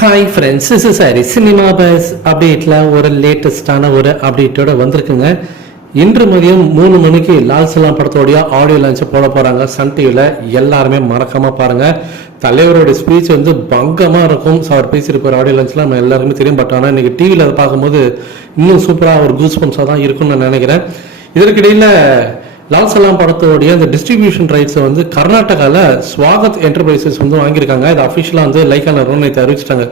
Hi friends is sorry cinema buzz அப்டேட்டில் ஒரு லேட்டஸ்டான ஒரு அப்டேட்டோட வந்திருக்குங்க. இன்று மதியம் மூணு மணிக்கு லால் சலாம் படத்தோடைய ஆடியோ லான்ச் போட போகிறாங்க சன் டிவியில் எல்லாருமே மறக்காமல் பாருங்கள் தலைவரோட ஸ்பீச் வந்து பங்கமாக இருக்கும். ஸோ அவர் பேசியிருப்பார் ஆடியோ லான்ச்சில் நம்ம எல்லாருமே தெரியும். பட் ஆனால் இன்றைக்கி டிவியில் அதை பார்க்கும்போது இன்னும் சூப்பராக ஒரு கூஸ் பம்ஸாக தான் இருக்கும்னு நான் நினைக்கிறேன். இதற்கிடையில் லால் சலாம் படத்தோடைய அந்த டிஸ்ட்ரிபியூஷன் ரைட்ஸை வந்து கர்நாடகாவில் ஸ்வாகத் என்டர்பிரைசஸ் வந்து வாங்கியிருக்காங்க. இது அஃபிஷியலாக வந்து லைக்கா நிறுவனத்தை அறிவிச்சிட்டாங்க.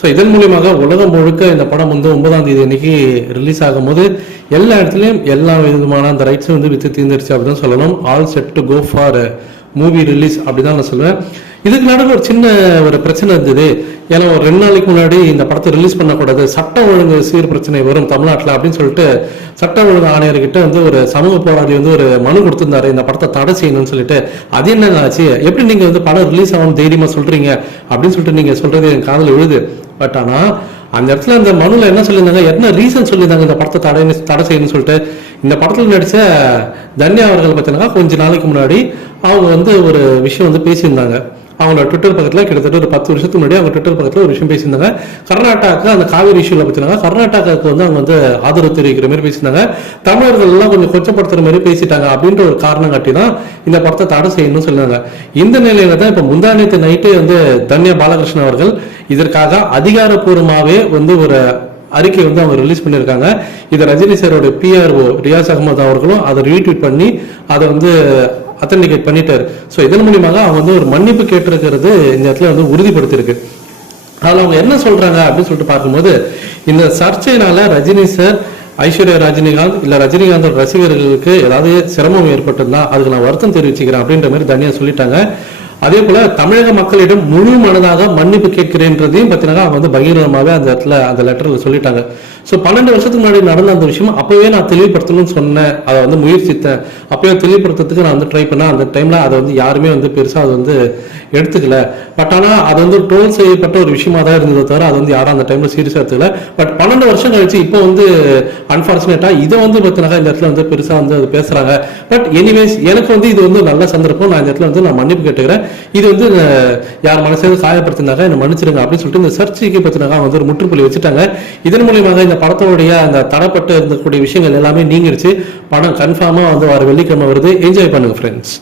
ஸோ இதன் மூலியமாக உலகம் முழுக்க இந்த படம் வந்து ஒன்பதாம் தேதி அன்னைக்கு ரிலீஸ் ஆகும்போது எல்லா இடத்துலையும் எல்லா விதமான அந்த ரைட்ஸும் வந்து வித்து தீர்ந்துருச்சு அப்படின்னு சொல்லணும். All set to go for movie release அப்படிதான் நான் சொல்லுவேன். இதுக்கு நடுவில் ஒரு சின்ன ஒரு பிரச்சனை இருந்தது. ஏன்னா ஒரு ரெண்டு நாளைக்கு முன்னாடி இந்த படத்தை ரிலீஸ் பண்ணக்கூடாது. சட்ட ஒழுங்கு சீர் பிரச்சனை வரும் தமிழ்நாட்டில் அப்படின்னு சொல்லிட்டு சட்ட ஒழுங்கு ஆணையர்கிட்ட வந்து ஒரு சமூக போராளி வந்து ஒரு மனு கொடுத்துருந்தாரு. இந்த படத்தை தடை செய்யணும்னு சொல்லிட்டு. அது என்னங்க ஆச்சு? எப்படி நீங்கள் வந்து படம் ரிலீஸ் ஆகும் தைரியமாக சொல்கிறீங்க அப்படின்னு சொல்லிட்டு நீங்கள் சொல்கிறது என் காதில் விழுது. பட் ஆனா அந்த இடத்துல அந்த மனுல என்ன சொல்லியிருந்தாங்க? என்ன ரீசன் சொல்லியிருந்தாங்க இந்த படத்தை தடை தடை செய்யணும்னு சொல்லிட்டு? இந்த படத்துல நடிச்ச தன்யா அவர்கள் பார்த்தீங்கன்னா கொஞ்ச நாளைக்கு முன்னாடி அவங்க வந்து ஒரு விஷயம் வந்து பேசியிருந்தாங்க. அவங்களோட ட்விட்டர் பக்கத்தில் கிட்டத்தட்ட ஒரு பத்து வருஷத்துக்கு முன்னாடி அவங்க ட்விட்டர் பக்கத்தில் ஒரு விஷயம் பேசியிருந்தாங்க. கர்நாடகாவுக்கு அந்த காவிரி இஷ்யூவில் பற்றினாங்க கர்நாடகாவுக்கு வந்து அவங்க வந்து ஆதரவு தெரிவிக்கிற மாதிரி பேசியிருந்தாங்க. தமிழர்கள் எல்லாம் கொஞ்சம் கொச்சப்படுத்துகிற மாதிரி பேசிட்டாங்க அப்படின்ற ஒரு காரணம் காட்டி தான் இந்த படத்தை தடை செய்யணும்னு சொன்னாங்க இந்த நிலையில தான் இப்போ முந்தானத்து நைட்டு வந்து தன்யா பாலகிருஷ்ணன் அவர்கள் இதற்காக அதிகாரப்பூர்வமாகவே வந்து ஒரு அறிக்கை வந்து அவங்க ரிலீஸ் பண்ணியிருக்காங்க. இதை ரஜினி சாரோட பிஆர்ஓ ரியாஸ் அகமது அவர்களும் அதை ரீட்வீட் பண்ணி அதை வந்து அத்தன்டிகேட் பண்ணிட்டாரு. ஸோ இதன் மூலியமாக அவங்க வந்து ஒரு மன்னிப்பு கேட்டிருக்கிறது இந்த இடத்துல வந்து உறுதிப்படுத்தியிருக்கு. அதில் அவங்க என்ன சொல்றாங்க அப்படின்னு சொல்லிட்டு பார்க்கும்போது இந்த சர்ச்சையினால ரஜினி சார் ஐஸ்வர்யா ரஜினிகாந்த் இல்லை ரஜினிகாந்தோட ரசிகர்களுக்கு ஏதாவது சிரமம் ஏற்பட்டிருந்தா அதுக்கு நான் வருத்தம் தெரிவிச்சுக்கிறேன் அப்படின்ற மாதிரி தனியாக சொல்லிட்டாங்க. அதே போல தமிழக மக்களிடம் முழு மனதாக மன்னிப்பு கேட்கிறேன்றதையும் பார்த்தீங்கன்னா வந்து பகிரங்கமாவே அந்த இடத்துல அந்த லெட்டர்ல சொல்லிட்டாங்க. ஸோ பன்னெண்டு வருஷத்துக்கு முன்னாடி நடந்த அந்த விஷயம் அப்பவே நான் தெளிவுபடுத்தணும்னு சொன்னேன். அதை வந்து முயற்சித்தேன். அப்பவே தெளிவுபடுத்துறதுக்கு நான் வந்து ட்ரை பண்ணேன். அந்த டைம்ல அதை வந்து யாருமே வந்து பெருசாக அது வந்து எடுத்துக்கல. பட் ஆனால் அது வந்து ட்ரோல் செய்யப்பட்ட ஒரு விஷயமா தான் இருந்ததை தவிர அது வந்து யாரும் அந்த டைம்ல சீரியஸாக எடுத்துக்கல. பட் பன்னெண்டு வருஷம் கழிச்சு இப்போ வந்து அன்பார்ச்சுனேட்டா இதை வந்து பார்த்தினாக்கா இந்த இடத்துல வந்து பெருசாக வந்து அது பேசுறாங்க. பட் எனிவேஸ் எனக்கு வந்து இது வந்து நல்ல சந்தர்ப்பம். நான் இந்த இடத்துல வந்து நான் மன்னிப்பு கேட்டுக்கிறேன். இது வந்து யார் மனசையும் காயப்படுத்தினாக்கா என்ன மன்னிச்சிருங்க அப்படின்னு சொல்லிட்டு இந்த சர்ச்சைக்கு பார்த்தினாக்கா வந்து ஒரு முற்றுப்புள்ளி வச்சுட்டாங்க. இதன் மூலியமாக இந்த படத்தினுடைய அந்த தடப்பட்டு இருக்கக்கூடிய விஷயங்கள் எல்லாமே நீங்கிருச்சு. படம் கன்ஃபார்மா வந்து வர வெள்ளிக்கிழமை வருது. என்ஜாய் பண்ணுங்க ஃப்ரெண்ட்ஸ்